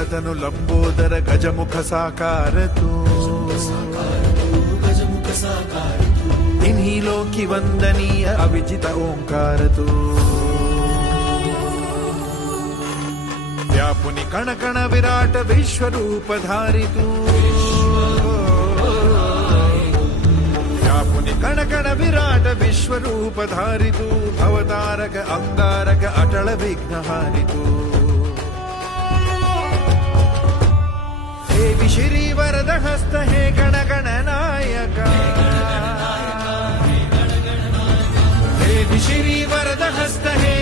नीलतनु लंबोदर गजमुख साकार तू इन्हीं वंदनीय अविजित ओंकार तू व्यापुनि कण कण विराट विश्वरूप धारी तू व्यापुनि कण कण विराट विश्वरूप धारी तू भवतारक अंगारक अटल विघ्नहारि तू हे श्री वरद हस्त हे गण गण नायका हे श्री वरद हस्त हे